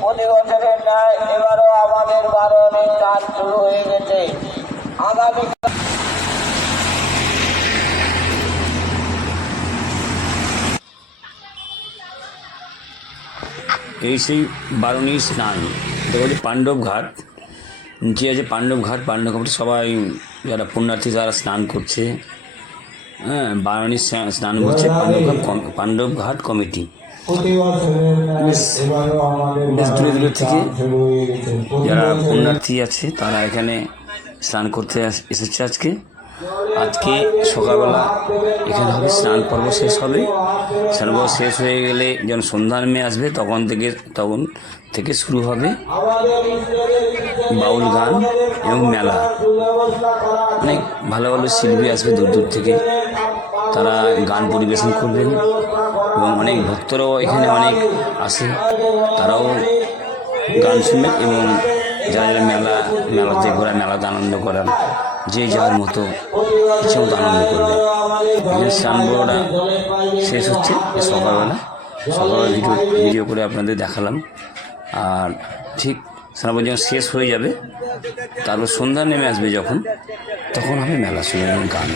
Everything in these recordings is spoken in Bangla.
প্রতি বছরের ন্যায় এবারও আমাদের বারণের কাজ শুরু হয়ে গেছে। আগামী এই সেই বারুণী স্নান। এটা হচ্ছে পাণ্ডব ঘাট। নিচে আছে পাণ্ডব ঘাট পাণ্ডব ঘাটে সবাই যারা পুণ্যার্থী তারা স্নান করছে। হ্যাঁ বারণী স্নান হচ্ছে পাণ্ডব পাণ্ডব ঘাট কমিটি। বেশ বেশ দূরে দূরে থেকে যারা পুণ্যার্থী আছে তারা এখানে স্নান করতে এসেছে আজকে। আজকে সকালবেলা এখানে হবে, স্নান পর্ব শেষ হবে। স্নান পর্ব শেষ হয়ে গেলে যখন সন্ধ্যা নেমে আসবে, তখন থেকে তখন থেকে শুরু হবে বাউল গান এবং মেলা। অনেক ভালো ভালো শিল্পী আসবে দূর দূর থেকে। তারা গান পরিবেশন করবেন এবং অনেক ভক্তরাও এখানে অনেক আসে। তারাও গান শুনবেন এবং যারা যারা মেলা, মেলাতে ঘোরা মেলাতে আনন্দ করার যে যার মতো ইচ্ছে মতো আনন্দ করবে। এখানে স্নান বড়টা শেষ হচ্ছে এই সকালবেলা। সকালবেলা ভিডিও ভিডিও করে আপনাদের দেখালাম। আর ঠিক স্নান যখন শেষ হয়ে যাবে তারপর সন্ধ্যা নেমে আসবে যখন তখন হবে মেলা শুরু হবে গান।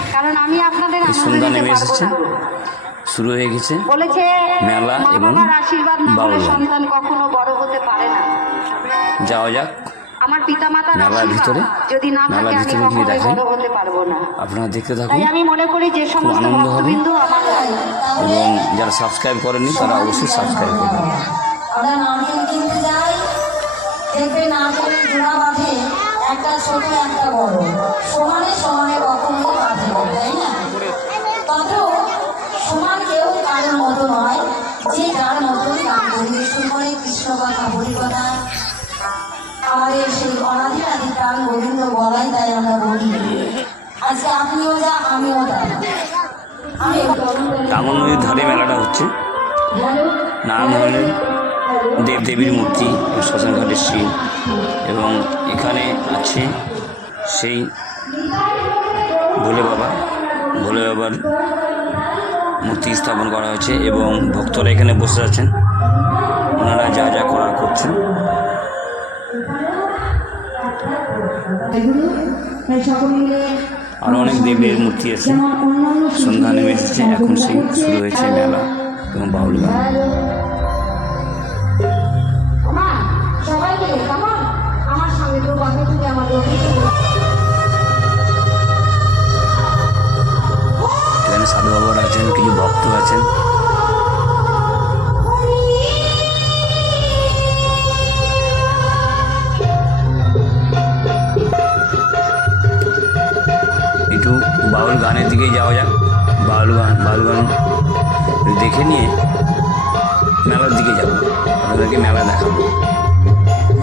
সন্ধ্যা নেমে এসেছে শুরু হয়ে গেছে মেলা এবং বাউল যাওয়া যাক আমার পিতামাতা আশীর্বাদ ভিতরে? যদি না নালার থাকে ভিতরে গিয়ে কখনোই দেখাই। বড় হতে পারব না আপনারা দেখতে থাকুন আমি মনে করি যে সমস্ত আনন্দ হবে। এবং যারা সাবস্ক্রাইব করেননি তারা অবশ্যই সাবস্ক্রাইব করবেন আমরা নারকেল কিনতে যাই দেখবে নারকেলের জোড়া বাঁধে একটা ছোট একটা বড় সমানে সমানে তাই আমরা বলি আজকে আপনিও যা আমিও যা আমি নদীর ধারে মেলাটা হচ্ছে। নানা ধরনের দেব দেবীর মূর্তি শ্মশান ঘাটের শিব এবং এখানে আছে সেই ভোলে বাবা ভোলে বাবার মূর্তি স্থাপন করা হয়েছে এবং ভক্তরা এখানে বসে আছেন। ওনারা যা যা করার করছেন। আরও অনেক দেবের মূর্তি আছে। সন্ধ্যা নেমে এসেছে এখন সেই শুরু হয়েছে। গানের দিকে যাওয়া যাক বালুগান বালুগান দেখে নিয়ে মেলার দিকে যাব। আপনাদেরকে মেলা দেখাবো।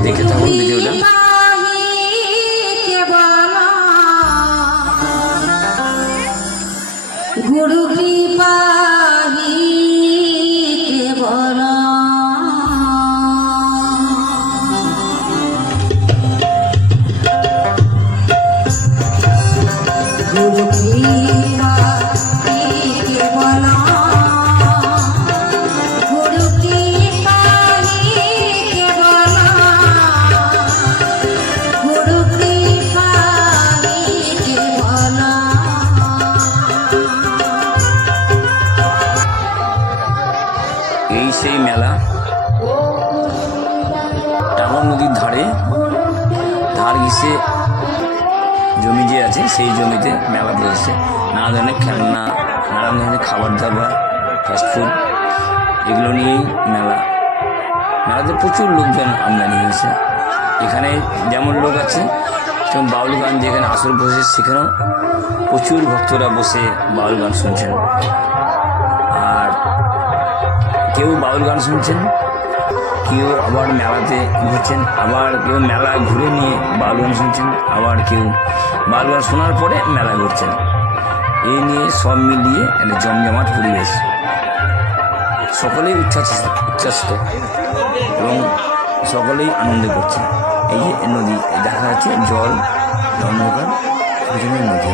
দেখে থাকুন ভিডিওটা গুরু কৃপাহি ধার ঘিসে জমি যে আছে, সেই জমিতে মেলা বসেছে। নানা ধরনের খেলনা, নানা ধরনের খাবার দাবার ফাস্টফুড এগুলো নিয়েই মেলা। মেলাতে প্রচুর লোকজন আমদানি হয়েছে। এখানে যেমন লোক আছে যেমন বাউল গান যেখানে আসর বসে, সেখানেও প্রচুর ভক্তরা বসে বাউল গান শুনছেন। আর কেউ বাউল গান শুনছেন? কেউ আবার মেলাতে ঘুরছেন, আবার কেউ মেলা ঘুরে নিয়ে বাউল গান শুনছেন আবার কেউ বাউল গান শোনার পরে মেলা ঘুরছেন। এই নিয়ে সব মিলিয়ে একটা জমজমাট পরিবেশ। সকলেই উচ্ছ্বাস, উচ্ছ্বাসিত এবং সকলেই আনন্দ করছে এই যে নদী দেখা যাচ্ছে জল অন্ধকার নদী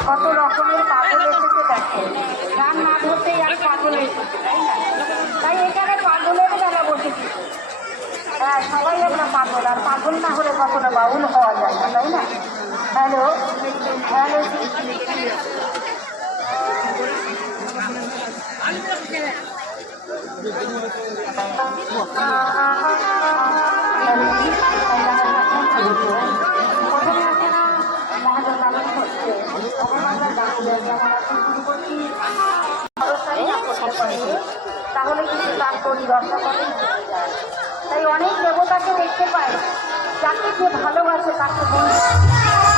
কত রকমের পাগল এসেছে দেখো গান না ধরতেই এক পাগল এসেছে তাই না তাই এখানে পাগলের বেলা বসেছি হ্যাঁ সবাই আমরা পাগল আর পাগল না হলে কখনো বাউল হওয়া যায় না তাই না হ্যালো হ্যালো আছে তাহলে কিন্তু তার পরিবর্তন করে তাই অনেক দেবতাকে দেখতে পাই, যাকে যে ভালোবাসে, তাকে বন্ধু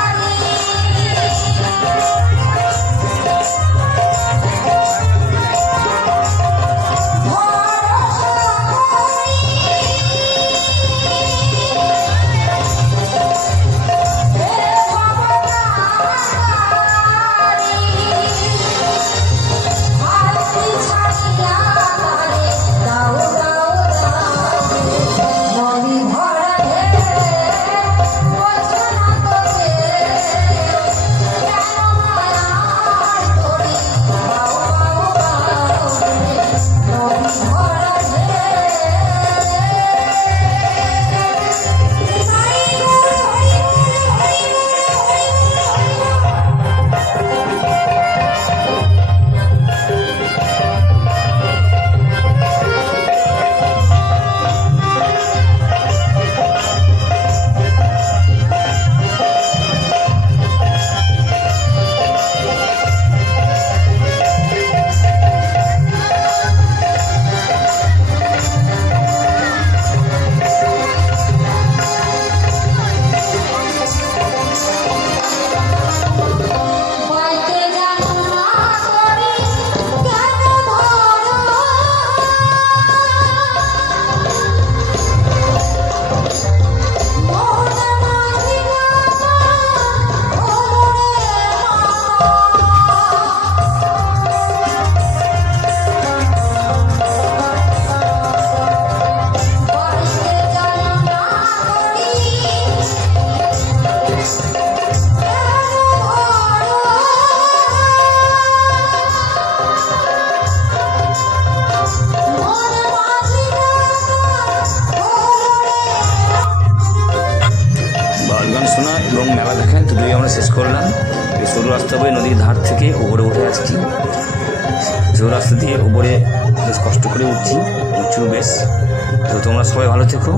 শেষ করলাম। এই সরু রাস্তা বয়ে নদীর ধার থেকে উপরে উঠে আসছি। সরু রাস্তা দিয়ে উপরে বেশ কষ্ট করে উঠছি। উঁচু বেশ। তো তোমরা সবাই ভালো থেকো।